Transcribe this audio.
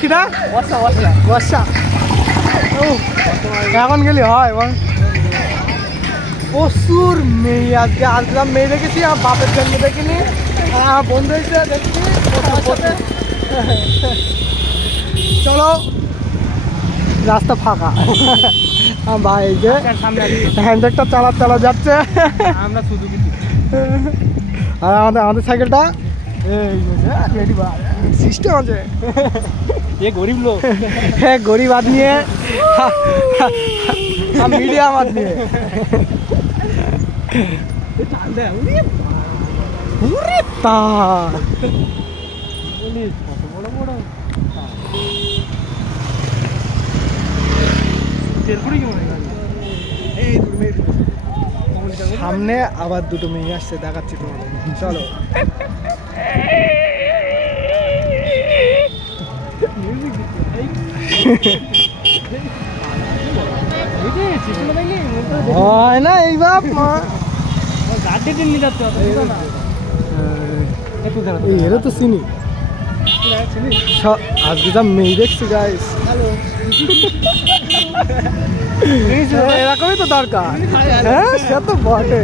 কিটা বর্ষা বর্ষা বর্ষা এখন গেলি হয় বল প্রচুর মেয়ে আজকে আসলাম মেয়ে দেখেছি আর বাপের জন্য দেখিনি বন্ধু হয়েছে দেখছি চলো রাস্তা ফাঁকা ভাই এই যে হ্যান্ডেলটা চালা যাচ্ছে আমরা শুধু আর আমাদের সাইকেলটা সিস্টেম আছে ये गरीब लोग है गरीब आदमी है हम मीडियम आदमी है সামনে আবার দুটো মেয়ে আসছে দেখাচ্ছি তোমাদের চলো হয় না এই বাপ এরা তো চিনি আজকে যা মেয়ে দেখছি গাইস এরকমই তো দরকার হ্যাঁ সে তো বটে